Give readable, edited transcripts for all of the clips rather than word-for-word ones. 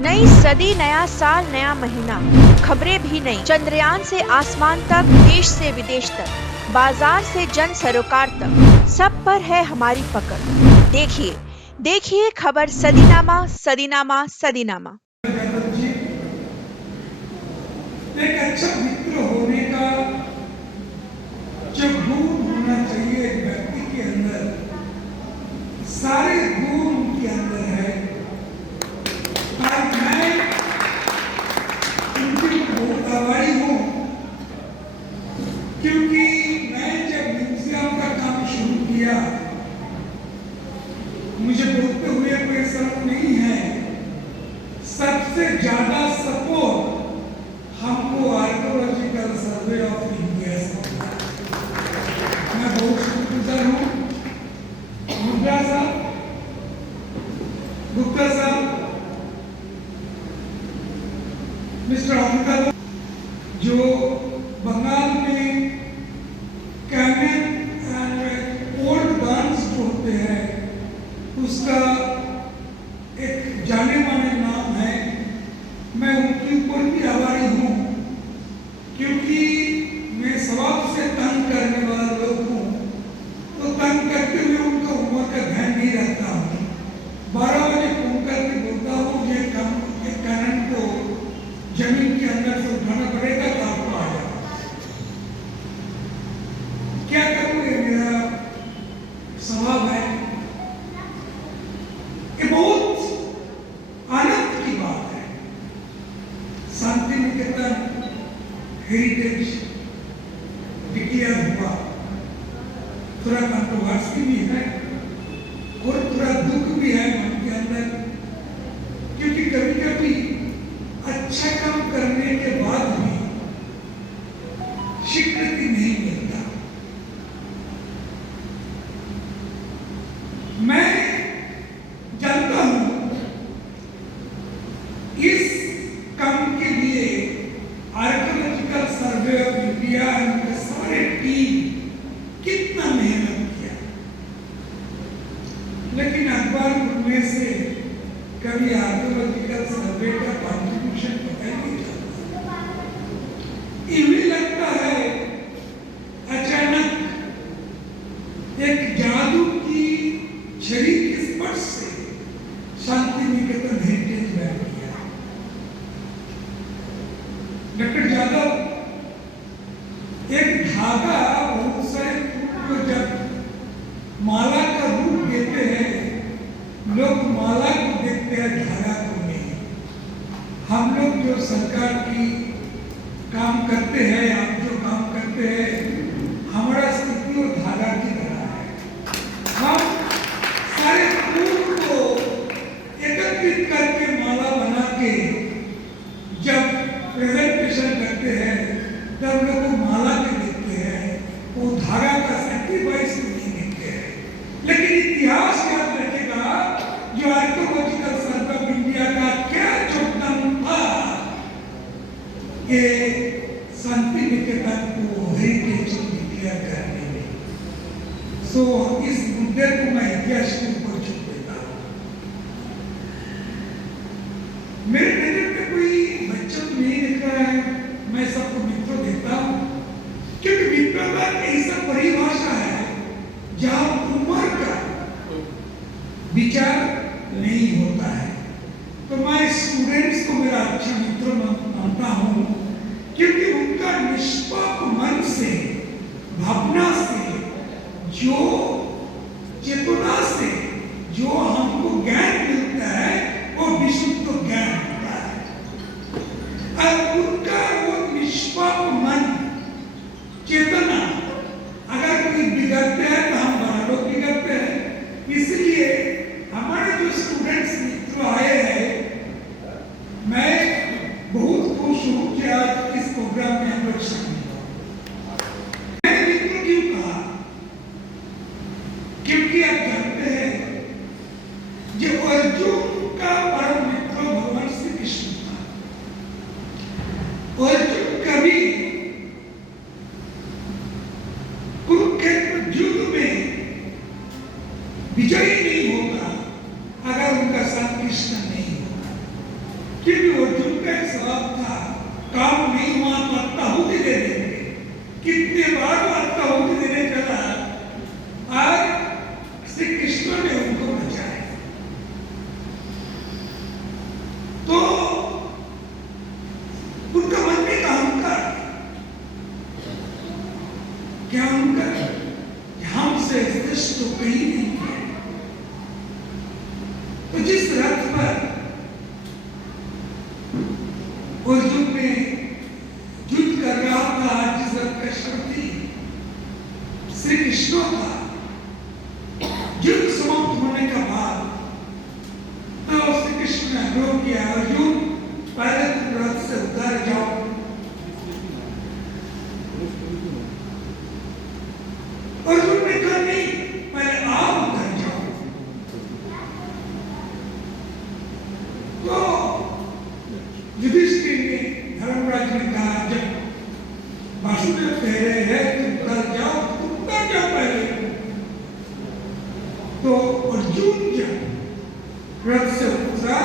नई सदी, नया साल, नया महीना, खबरें भी नई। चंद्रयान से आसमान तक, देश से विदेश तक, बाजार से जन सरोकार तक, सब पर है हमारी पकड़। देखिए देखिए खबर सदीनामा सदीनामा सदीनामा। जी, एक अच्छा मित्र होने का जो गुण होना चाहिए एक व्यक्ति के अंदर, सारे गुण उनके अंदर है। और मैं उनकी बहुत आभारी हूँ, क्योंकि मैं जब म्यूजियम का काम शुरू किया, मुझे बोलते हुए कोई शर्म नहीं है, सबसे ज्यादा सपोर्ट हमको आर्कियोलॉजिकल सर्वे ऑफ इंडिया से। मैं बहुत शुक्रगुजार हूँ मुद्रा साहब, गुप्ता साहब, मिस्टर अमिताभ, जो बंगाल में कैनन एंड ओल्ड गन्स जो होते हैं उसका एक जाने माने नाम है। मैं उनके ऊपर भी आभारी हूँ, क्योंकि मैं स्वभाव से तंग करने वाला लोग हूँ, तो तंग करते हुए उनका उम्र का ध्यान नहीं रखता हूँ। 12 बजे फोन करके बोलता हूँ ये कैनन को जमीन के अंदर से उठाना पड़ेगा, तो आपको आ जाओ। क्या करूँ, ये मेरा स्वभाव है। ये बहुत आनंद की बात है। शांति निकेतन हेरिटेज डिक्लेयर हुआ, थोड़ा कंट्रोवर्सी भी है और थोड़ा दुख भी है मन के अंदर, क्योंकि कभी कभी अच्छा काम करने के बाद भी स्वीकृति नहीं मिलता। मैं जानता हूं इस काम के लिए आर्कियोलॉजिकल सर्वे ऑफ इंडिया के सारे टीम कितना मेहनत किया, लेकिन अखबार पढ़ने से कभी आर्कियोलॉजिकल सर्वे का कॉन्ट्रीब्यूशन पता ही नहीं चलता। इन्हें लगता है अचानक एक जादू की छड़ी के स्पर्श से शांति निकेतन हेरिटेज बैठ गया। डॉक्टर यादव, एक धागा बहुत सारे फूल को जब माला का रूप देते हैं, लोग माला को देखते हैं, धागा को नहीं। हम लोग जो सरकार की काम करते हैं, आप जो काम करते हैं, हमारा स्थिति और धागा की तरह है। हम सारे फूल को एकत्रित करके माला बना के जब प्रेजेंटेशन करते हैं, तब लोग को माला के देखते हैं, वो धागा का सैक्रिफाइस नहीं देखते हैं। लेकिन इतिहास याद रखेगा, जो आर्कियोलॉजिकल सर्वे ऑफ इंडिया का क्या योगदान था, ये शांति निकेतन को हेरिटेज डिक्लेयर करने में। सो इस मुद्दे को मैं इतिहास के ऊपर छोड़ देता हूँ। मेरे नजर में कोई बच्चा तो नहीं दिख रहा है, मैं सबको मित्र देता हूँ, क्योंकि मित्रता ऐसा परिभाषा है जहाँ उम्र का विचार नहीं होता है। तो मैं स्टूडेंट्स को मेरा अच्छा मित्र मानता हूँ, क्योंकि उनका निष्पाप मन से, भावना से, जो चेतना से जो हमको ज्ञान मिलता है, वो विशुद्ध ज्ञान होता है। और उनका वो निष्पाप मन, चेतना, अगर कोई बिगड़ते हैं तो हम बड़ा लोग बिगड़ते हैं। इसलिए हमारे जो स्टूडेंट्स मित्र आए हैं, मैं बहुत खुश हूँ कि आज इस प्रोग्राम में हम लोग शामिल हो। मैंने मित्र क्यों कहा? क्योंकि आप जानते हैं क्योंकि अर्जुन का एक स्वभाव था, काम नहीं हुआ तो आत्माहुति दे देंगे। कितने बार आत्माहुति देने चला, आज श्री कृष्ण ने उनको बचाया। तो उनका मन में अहंकार, क्या अहंकार? हमसे श्रेष्ठ तो कहीं नहीं है। तो जिस रथ पर अर्जुन ने युद्ध कर रहा था, जिस रथ का शक्ति श्री कृष्ण था, युद्ध समाप्त होने का बाद तो श्री कृष्ण ने अनुरोध किया, अर्जुन पहले तुम रथ से उतर जाओ। अर्जुन ने कहा नहीं, पहले आप उतर जाओ। तो युधिष्ठिर ने, धर्मराज ने कहा, जब वासुदेव कह रहे हैं तुम उतर जाओ, तुम उतर जाओ पहले। तो अर्जुन जब रथ से उतरा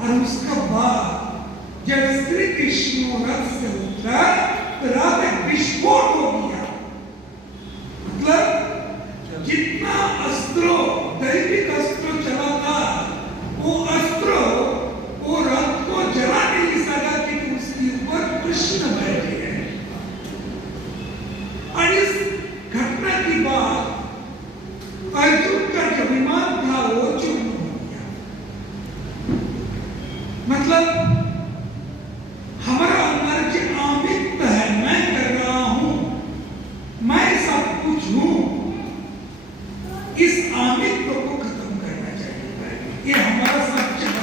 और उसका बाद जब श्री कृष्ण रथ से उतरा तो रथ एक विस्फोट हो गया। मतलब जितना अस्त्रों, दैविक अस्त्र चला था, वो अस्त्र वो रथ को जला नहीं सका क्योंकि उसके ऊपर कृष्ण बैठे हैं। और इस घटना की बाद अर्जुन का जो विमान था वो चूर्ण हो गया। मतलब हमारा अंदर जो आमित्व है, मैं कर रहा हूं, मैं सब कुछ हूं, इस आमित्व को खत्म करना चाहिए। ये हमारा सच्चा है।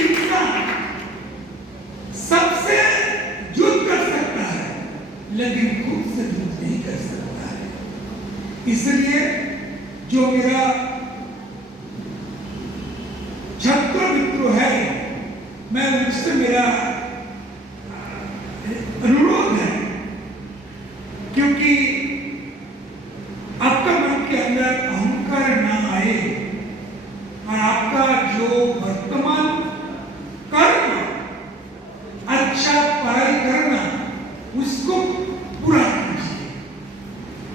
इंसान सबसे युद्ध कर सकता है लेकिन खुद से युद्ध नहीं कर सकता है। इसलिए जो मेरा छत्र मित्र है, मैं उससे मेरा अनुरोध है, क्योंकि आपका मन के अंदर अहंकार ना आए और आपका जो वर्तमान कर्म, अच्छा पढ़ाई करना, उसको पूरा कीजिए।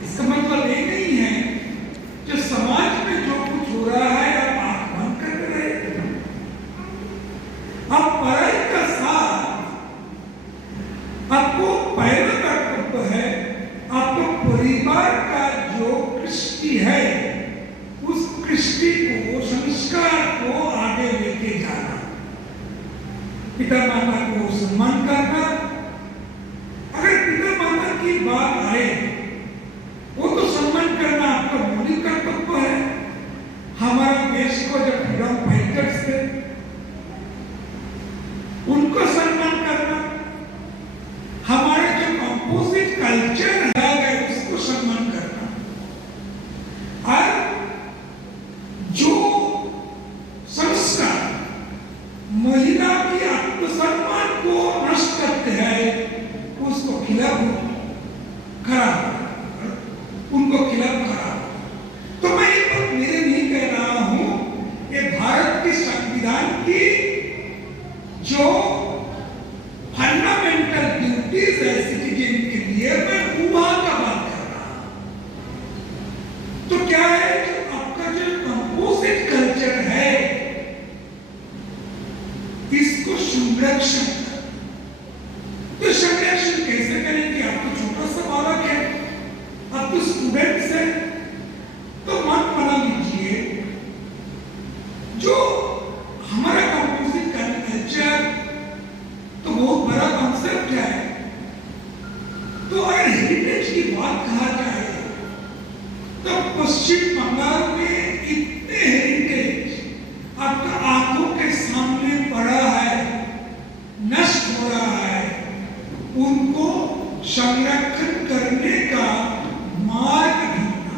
इसका मतलब ये नहीं है जो समाज में जो कुछ हो रहा है आप आंख बंद कर रहे हैं। आप पढ़ाई का साथ आपको पहला कर्तव्य है, आपको परिवार का जो कृष्टि है उस कृष्टि को, संस्कार को आगे लेके जाना, पिता माता को सम्मान करना। अगर पिता माता की बात आए वो तो सम्मान करना आपका मौलिक कर्तव्य है। हमारा देश को जब फ्रीडम फाइटर्स थे उनको सम्मान करना, हमारे जो कंपोजिट कल्चर है उसको सम्मान करना, और जो संस्कार महिला की आत्मसम्मान को नष्ट करते हैं उसको खिलाफ खड़ा, उनको खिलाफ खड़ा। तो मैं ये बात मेरे नहीं कह रहा हूं, ये भारत के संविधान की जो फंडामेंटल ड्यूटीज है सिटीजन के लिए, मैं वहां का बात कर रहा हूं। तो क्या है जो आपका जो कंपोजिट कल्चर है इसको संरक्षण, तो संरक्षण कैसे करेंगे? आप तो छोटा सा बालक है, आप तो स्टूडेंट्स हैं, तो मन बना लीजिए जो हमारा कंपोजिट कल्चर तो बहुत बड़ा कॉन्सेप्ट है। तो अगर हेरिटेज की बात कहा जाए तो पश्चिम बंगाल में इतने हेरिटेज आपका आंखों के सामने पड़ा है, नष्ट हो रहा है, उनको संरक्षण करने का मार्ग ढूंढना।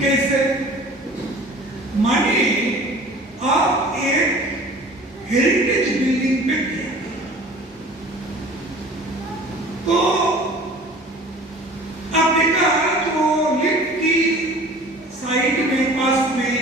कैसे? मानिए आप एक हेरिटेज बिल्डिंग पे किया तो आप देखा जो लिफ्ट की साइड में पास में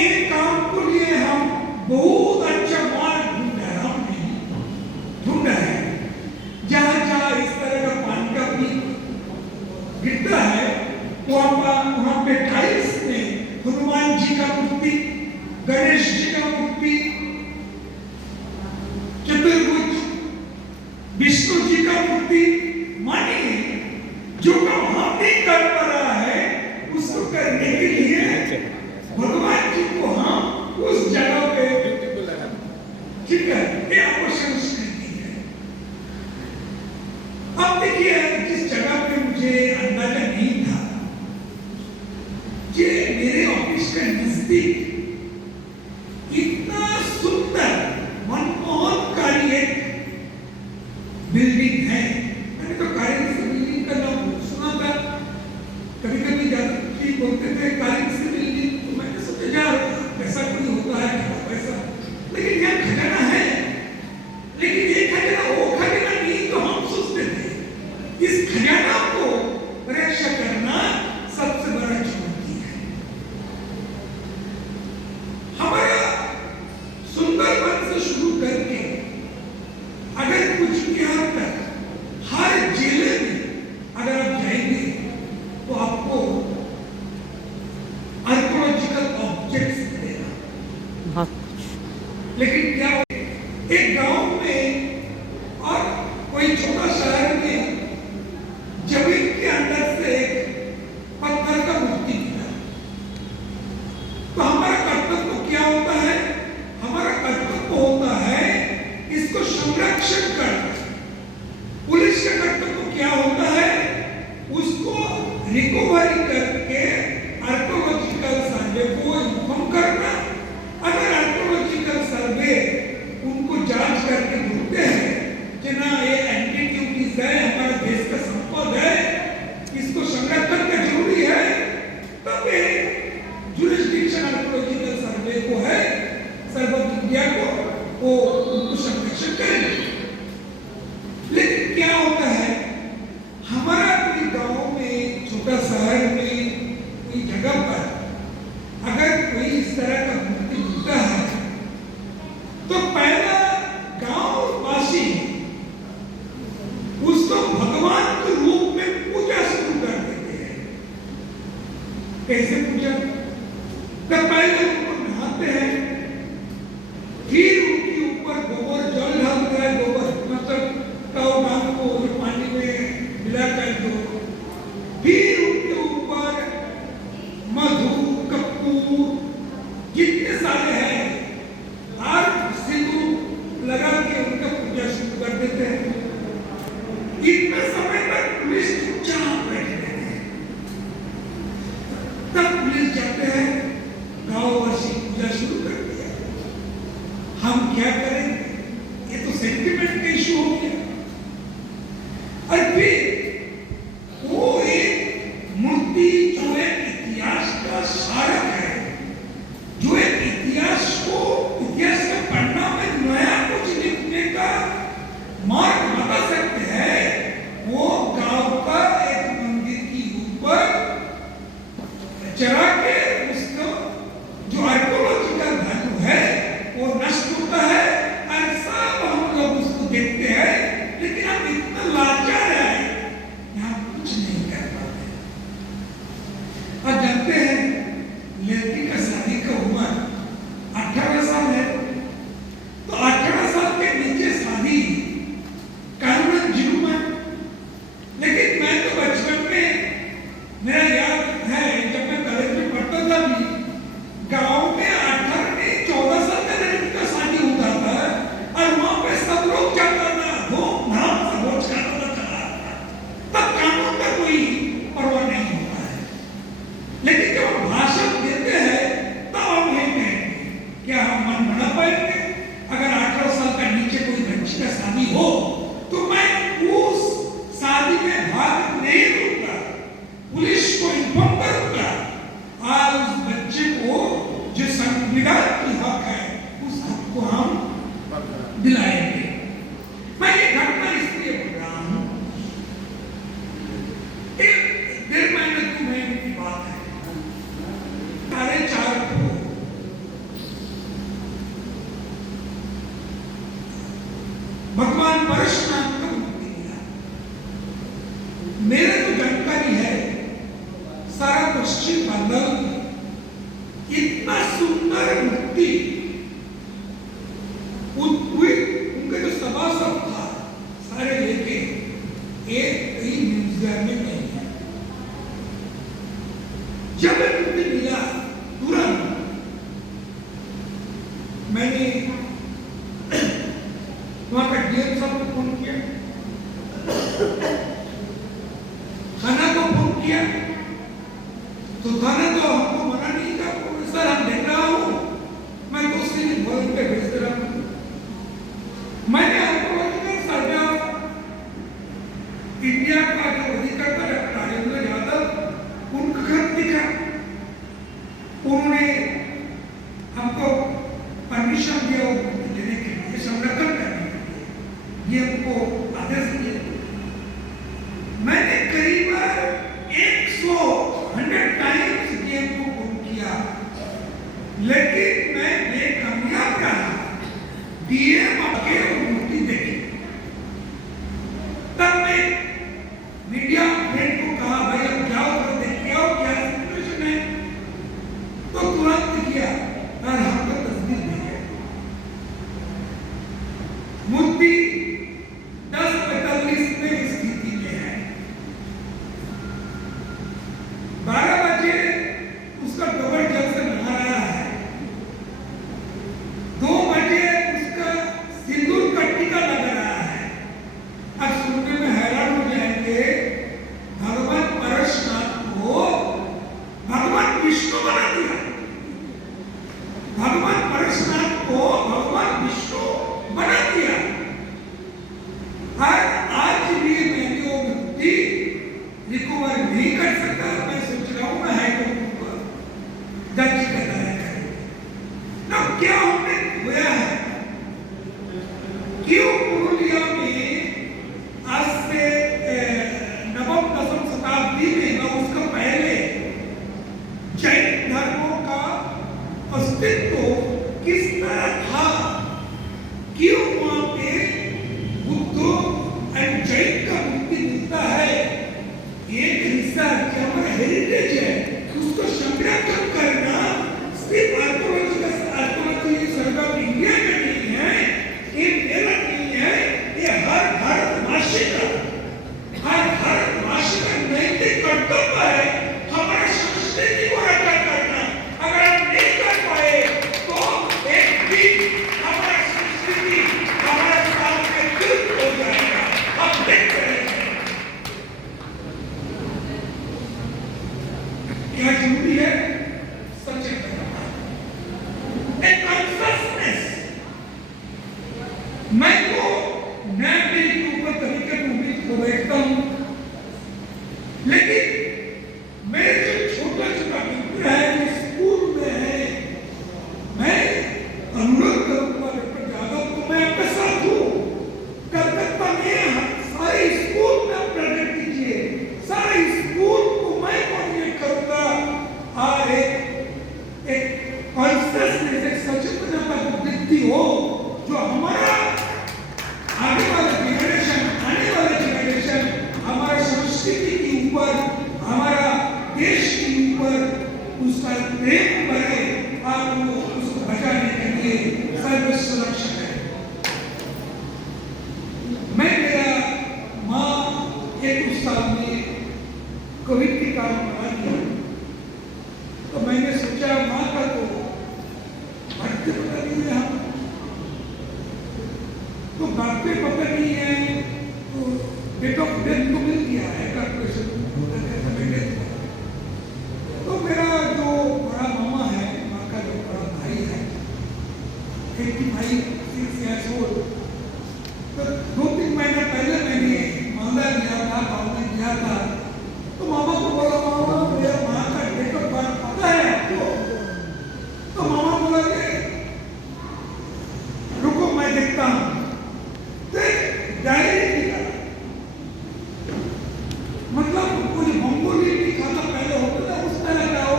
ये काम के लिए हम बहुत अच्छा मार्ग ढूंढ रहे हैं, हम नहीं ढूंढ रहे हैं। जहाँ जहाँ इस तरह का पानी का पीप गिरता है वहाँ पे टाइल्स में हनुमान जी का मूर्ति, गणेश जी का मूर्ति, चतुर्भुज विष्णु जी का मूर्ति, मानिए जो काम हम नहीं कर पा रहा है उसको करने के लिए भगवान जी को हम उस जगह पे, ठीक है, ये आपको संस्कृति है। अब देखिए जिस जगह पे मुझे अंदाजा नहीं था कि मेरे ऑफिस के नजदीक इतना सुंदर मनमोहनकारी एक बिल्डिंग है। मैंने तो कारिंग से बिल्डिंग का नाम सुना था, कभी कभी ज्यादा बोलते थे कारिंग से बिल्डिंग, तो मैंने सोचा यार ऐसा कोई होता है वैसा, लेकिन यह खजाना है। लेकिन ये खजाना वो खजाना नहीं तो हम सोचते थे। इस खजाना को रक्षा करना सबसे बड़ा चुनौती है। हमारा सुंदर वन से शुरू करके अगर कुछ यहाँ तक हर जिले में अगर आप जाएंगे तो आपको आर्कियोलॉजिकल ऑब्जेक्ट्स मिलेगा। लेकिन क्या एक गांव में और कोई छोटा शहर में जमीन के अंदर से एक पत्थर का मूर्ति मिला, तो हमारा कर्तव्य क्या होता है? हमारा कर्तव्य होता है इसको संरक्षण करना। पुलिस का कर्तव्य क्या होता है? उसको रिकवरी करके आर्कियोलॉजिकल सर्वे को इन्फॉर्म करना। अगर आर्कियोलॉजिकल सर्वे उनको जांच करके ढूंढते हैं कि ना ये एंटिक्विटीज है, हमारे देश का संपद है, इसको संरक्षण का जरूरी है, तब ये जुरिस्डिक्शन आर्कियोलॉजिकल सर्वे को है, सर्वे ऑफ इंडिया को वो उनको संरक्षण करेंगे। लेकिन क्या होता है, हमारा कोई गांव में, छोटा शहर में, कोई जगह पर अगर कोई इस तरह का मूर्ति मिलता है तो पहला गांव वासी उसको भगवान के रूप में पूजा शुरू कर देते हैं। कैसे पूजा? तो पहले उनको नहाते हैं, फिर उनके ऊपर गोबर जल डालते हैं, गोबर मतलब काऊ नाम को पानी में मिलाकर दो, फिर उनके ऊपर मधु, कपूर जितने सारे हैं और सिंदूर लगा के उनका पूजा शुरू कर देते हैं। इतने समय तक पुलिस चुपचाप बैठे रहते हैं। तब पुलिस जाते हैं, गांववासी पूजा शुरू कर दिया, हम क्या करेंगे? ये तो सेंटिमेंट का इशू हो गया। और फिर वो एक मूर्ति जो एक इतिहास का स्मारक है, जो एक इतिहास का पढ़ना में नया कुछ लिखने का मार्ग बता सकते हैं, वो गांव का एक मंदिर की ऊपर चढ़ा के उसको जो आर्कियोलॉजिकल वैल्यू है वो नष्ट होता है। और सब हम लोग उसको देखते हैं, लेकिन हम इतना लाचार है सुंदर मूर्ति उनका जो सभासद था सारे लेके एक कहीं म्यूजियम में नहीं है। जब मूर्ति मिला तुरंत मैंने वहां का डीएम साहब को फोन किया, थाना को फोन किया, तो थाना तो हमको मना नहीं था, सर हम देख रहा हूं, मैं 2 दिन बोल के भेज रहा हूं। मैंने आर्कोलॉजिकल सर्वे ऑफ इंडिया का जो अधिकर्ता डॉक्टर राजेंद्र यादव उनका घर दिखा, उन्होंने हमको परमिशन दिया देने के लिए, संरक्षण करने के लिए, ये हमको आदेश दिए। मैंने करीब 100 टाइम्स डीएम को फोन किया, लेकिन मैं बेकामयाब रहा। डीएम आके मूर्ति देखी, तब मैं मीडिया फ्रेंड को कहा भाई अब जाओ तो देखिए आओ क्या सिचुएशन है, तो तुरंत किया और हमको तस्वीर भेजा। मूर्ति 10:45 में स्थिति में है। 12 बजे उसका गोबर जल से नहा रहा है, 2 बजे उसका सिंदूर का टीका लगा रहा है। अब सुनने में हैरान हो जाएंगे, भगवान परशुराम को भगवान विष्णु बना दिया, भगवान परशुराम को भगवान विष्णु बना दिया। आज भी मैंने वो मूर्ति रिकवर नहीं कर सकता। मैं सोच रहा हूं मैं हाईकोर्ट को दर्ज कराया करेंगे ना। क्या हमने हुआ है, क्यों पुरुलिया में आज से नवम दशम शताब्दी में या उसका पहले जैन धर्मों का अस्तित्व किस तरह था, क्यों वहां पे बुद्ध एंड जैन का मूर्ति मिलता है। एक हिस्सा जो हमारा हेरिटेज है उसको संरक्षण करना सिर्फ आर्कोलॉजिकल सर्वे ऑफ इंडिया का नहीं है, ये मेरा नहीं है, ये हर भारतवासी का नैतिक कर्तव्य है हमारे संस्कृति को रक्षा करना। अगर हम नहीं कर पाए तो एक दिन हमारा संस्कृति हमारे सामने विलुप्त हो जाएगा। हम देख रहे हैं क्या जरूरी है, सचेत रहना, एक कॉन्शियसनेस। मैं मेरे ऊपर तरीके की उम्मीद को देखता हूं, लेकिन मेरे जो छोटा मित्र है जो स्कूल में है, मैं अनुरोध करूंगा डॉक्टर यादव को, मैं आपके साथ हूं। कलकत्ता में सारे स्कूल में आप प्रेजेंट कीजिए, सारे स्कूल को मैं कोऑर्डिनेट करूंगा और एक कॉन्शियसनेस, एक सचेतनता को वृद्धि हो, जो हमारा आने वाला जनरेशन हमारे संस्कृति के ऊपर, हमारा देश के ऊपर उसका प्रेम बढ़े और वो उसको बचाने के लिए सर्व सुरक्षा है। मैं मेरा माँ एक उस साल में कोविड के कारण मरा गया, तो मैंने सोचा माँ का तो भर्ती पता नहीं है, हम तो भर्ती पता नहीं है, तो डेट ऑफ डेथ तो मिल गया है कॉर्पोरेशन। तो मेरा जो बड़ा मामा है, माँ का जो बड़ा भाई है, 85 years old, तो 2-3 महीने पहले मैंने मामला लिया था, गाँव में लिया था, तो मामा को बोला मामा मेरा माँ का डेट ऑफ बर्थ पता है आपको? तो मामा बोला रुको मैं देखता हूँ। डायरी निकाला, मतलब कुछ मंगोली भी खाता पहले होता था उस तरह का हो,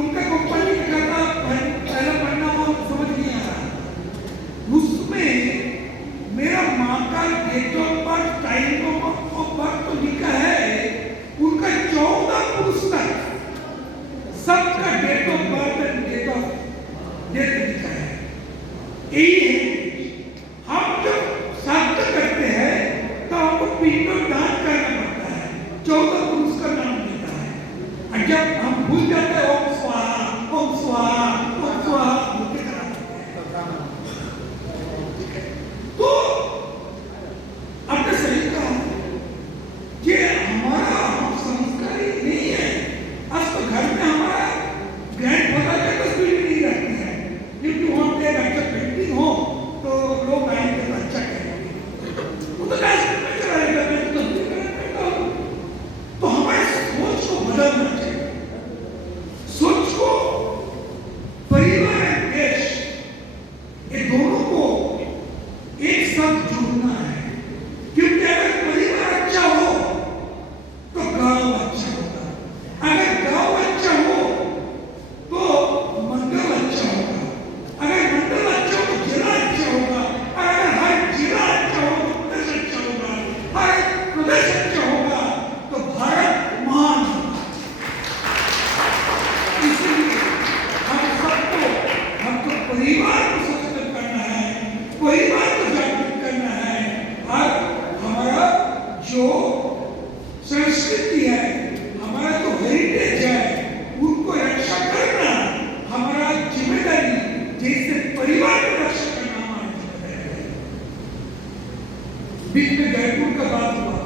उनका कंपनी का खाता पहला पढ़ना हो समझ नहीं आ रहा। उसमें मेरा माँ का date of birth, time of birth तो लिखा है, उनका 14 परिवार को सचेतन करना है, परिवार को जागरूक करना है और हमारा जो संस्कृति है, हमारा जो हेरिटेज है, उनको रक्षा करना हमारा जिम्मेदारी, जैसे परिवार को रक्षा करना हमारी जिम्मेदारी है। बीच में जयपुर का बात हुआ,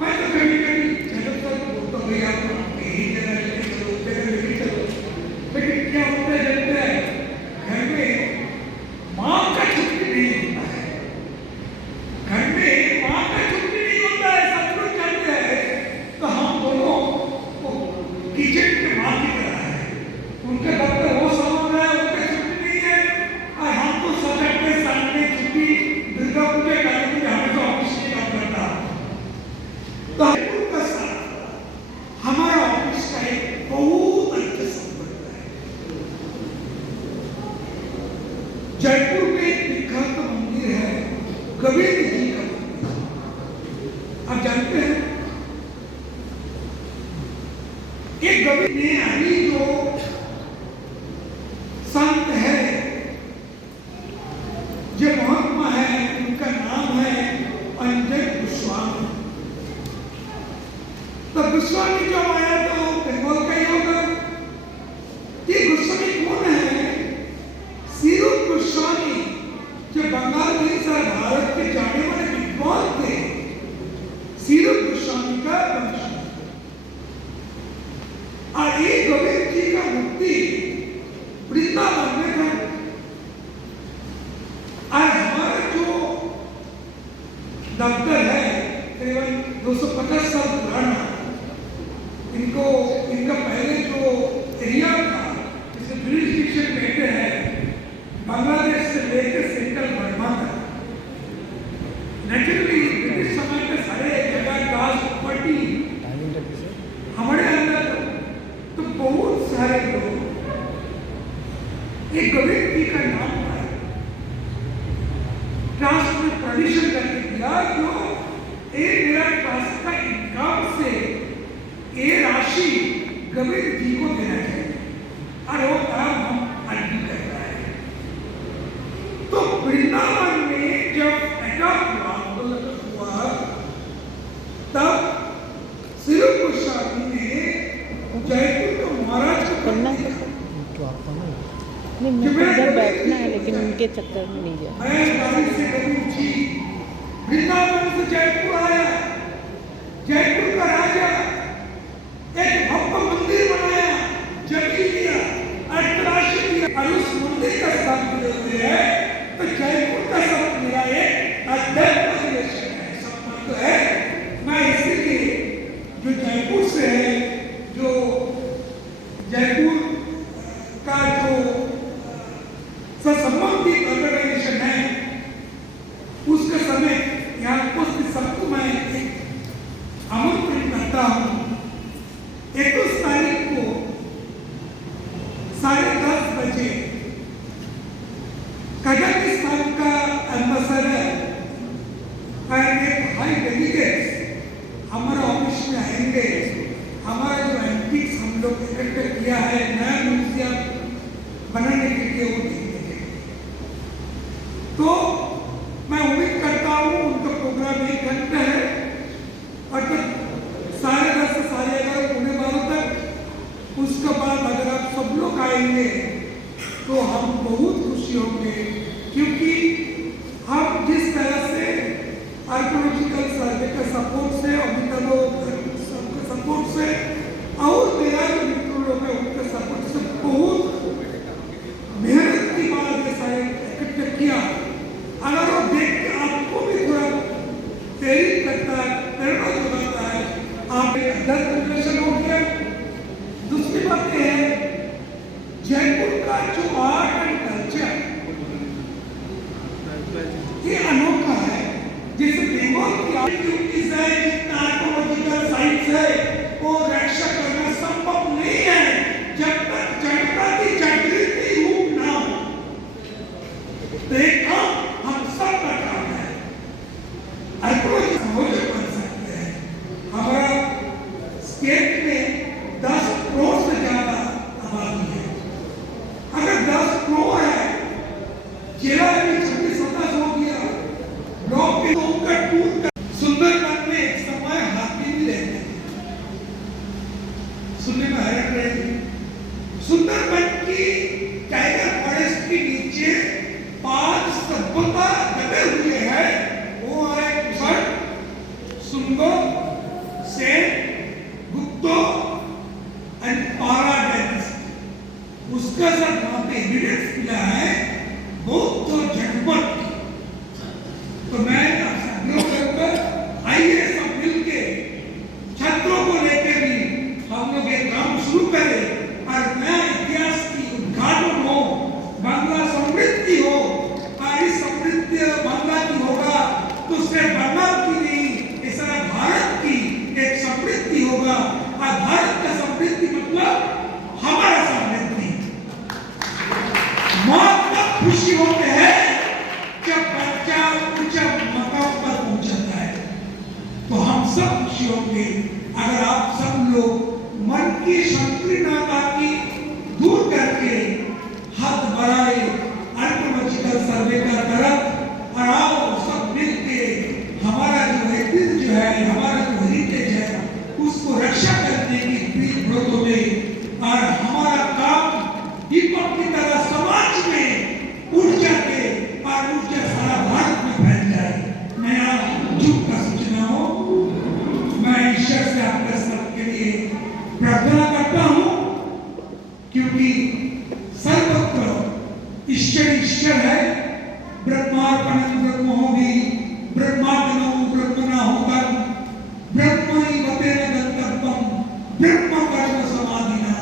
मैं तो कभी जगत तक बोलता भाई आप यही जगह लेके चलो, जगह लेके चलो, लेकिन क्या होता है जानते हैं, घर में माँ का छुट्टी नहीं होता है, घर में माँ का छुट्टी नहीं होता है, सब लोग जानते हैं। तो हम दोनों किचन के माँ की तरह है, उनके दफ्तर वो संभाल रहा है, उनका छुट्टी नहीं है, और हम तो सैटरडे संडे छुट्टी, दुर्गा पूजा काली पूजा हमें तो ऑफिस में काम करता है। तो उनका साथ हमारा ऑफिस का एक बहुत अच्छा संबंध है। जयपुर में एक विख्यात मंदिर है, कबीर जी का मंदिर, आप जानते हैं एक कबीर ने अभी जो संत है, जो महात्मा है, उनका नाम है अंजय गोस्वामी। तो गोस्वामी जब आया तो बंगाल का ही होगा। ये गोस्वामी कौन है? सीरूप गोस्वामी, जो बंगाल में सारा भारत के जाने वाले विद्वान थे, सीरूप गोस्वामी का वंश। और ये गोविंद जी का मुक्ति वृंदावन में था। और हमारा जो दफ्तर है करीबन 250 साल पुराना, इनका पहले जो एरिया था, जिसे जुरिस्डिक्शन कहते हैं, बांग्लादेश से लेकर सेंट्रल बर्मा तक। नेचुरली ब्रिटिश समय में सारे जगह कास्ट प्रॉपर्टी हमारे अंदर, तो बहुत सारे लोग एक गोविंद जी का नाम है ट्रस्ट में प्रोड्यूशन करके दिया, जो मेरा ट्रस्ट का इनकम से ये राशि गोविंद जी को देना चाहिए, और वो काम हम अर्जी करता है। तो वृंदावन में जब अटैक हुआ, आंदोलन हुआ, तब सीरूप गोस्वामी ने जयपुर के महाराज को करना है नहीं, मुझे इधर बैठना है, लेकिन उनके चक्कर में नहीं जाए। मैं गाड़ी से गोविंद जी वृंदावन से जयपुर आया, जयपुर का राजा एक भव्य मंदिर बनाया, जमी दिया, तराशी दिया, और उस मंदिर का स्थान दिए हुए है। तो जयपुर का सब मेरा एक अद्भुत रिलेशन है, सम्मान तो है। मैं इसीलिए जो जयपुर से है, जो जयपुर का जो संबंधित ऑर्गेनाइजेशन है, उसके समय यहाँ उपस्थित सबको मैं आमंत्रित करता हूँ। 21 तारीख को 10:30 बजे कजाकिस्तान का एम्बेसडर और एक हाई डेलीगेट्स हमारे ऑफिस में आएंगे। हमारा जो एंटीक्स हम लोग इकट्ठा किया है, नया म्यूजियम बनाने के लिए, वो देखने। तो मैं उम्मीद करता हूँ उनका प्रोग्राम 1 घंटा है, और तक 10:30 से 11:30 पुणे 12 तक। उसके बाद अगर आप सब लोग आएंगे तो हम बहुत खुशी होंगे, क्योंकि हम जिस तरह से आर्कियोलॉजिकल सर्वे के सपोर्ट से, अमिताभ के सपोर्ट से, और मेरा जो मित्र लोग हैं उनके सपोर्ट से बहुत मेहनत की बात ये सारे इकट्ठे किया। अगर वो देख के आपको भी थोड़ा प्रेरित करता है, प्रेरणा जुटाता है, आप एक हो गया। दूसरी बात यह है, जयपुर का जो आर्ट एंड कल्चर ये अनोखा है। जैसे बंगाल की आर्टिस्ट है, जितना आर्कियोलॉजिकल साइट्स है, वो रक्षा करना संभव नहीं है जब तक जनता की जागृति रूप ना हो। तो एक काम हम सब का काम है, आर्कियोलॉजी संयोजक बन सकते हैं। हमारा स्टेट में 10 करोड़ से ज्यादा आबादी है, चेला भी 26-27 हो गया, लोग के तो उनका टूर का सुंदरबन में एक समय हाथी भी रहते थे। सुनने में हैरान रहेगी, सुंदरबन की टाइगर फॉरेस्ट के नीचे 5 सभ्यता दबे हुए हैं। वो है कुषाण, सुंगो, सेन, गुप्तो एंड पारा डायनेस्टी। उसका सब वहां पे एविडेंस मिला है बौद्ध जनपद। तो मैं आप सभी को आइए सब मिलके छात्रों को लेकर भी हम लोग एक काम शुरू करें और नया इतिहास की उद्घाटन हो, बांग्ला समृद्धि हो। और इस समृद्धि बांग्ला की होगा तो सिर्फ बंगाल की नहीं, इस भारत की एक समृद्धि होगा। और भारत का समृद्धि मतलब हमारा समृद्धि। मौत तब खुशी होते हैं जब बच्चा उच्च मकाम पर पहुंचता है, तो हम सब खुशी होंगे अगर आप सब लोग मन की संकीर्णता की दूर करके हाथ बढ़ाए, आर्कोलॉजिकल सर्वे का तरफ और आओ सब मिलके हमारा जो ऐतिह्य जो है, हमारा जो हेरिटेज है, उसको रक्षा करने की व्रतों में और हमारा काम दीपक की तरह समाज में उठ जाके और ऊर्जा सारा भारत में फैल जाए। नया युग का सूचना हो। मैं ईश्वर से आपके सबके लिए प्रार्थना करता हूं, क्योंकि सर्वत्र ईश्वर ईश्वर है। ब्रह्मार्पणं ब्रह्मोऽपि ब्रह्मार्पणं ब्रह्मणा होतं ब्रह्मणि मतेन गन्तव्यं ब्रह्म कर्म समाधिना।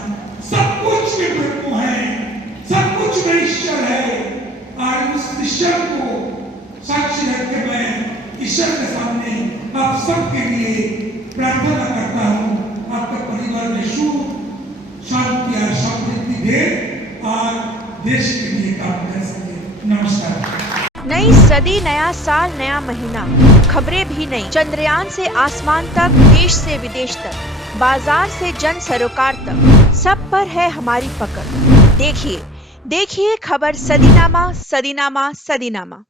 सब कुछ में ब्रह्म है, सब कुछ में ईश्वर है। और उस ईश्वर को साक्षी रख के मैं ईश्वर के सामने आप सबके लिए प्रार्थना करता हूँ। आपका परिवार में सुख शांति और समृद्धि दे और देश के लिए काम कर सके। नमस्कार। नई सदी, नया साल, नया महीना, खबरें भी नई। चंद्रयान से आसमान तक, देश से विदेश तक, बाजार से जन सरोकार तक, सब पर है हमारी पकड़। देखिए खबर सदीनामा, सदीनामा, सदीनामा।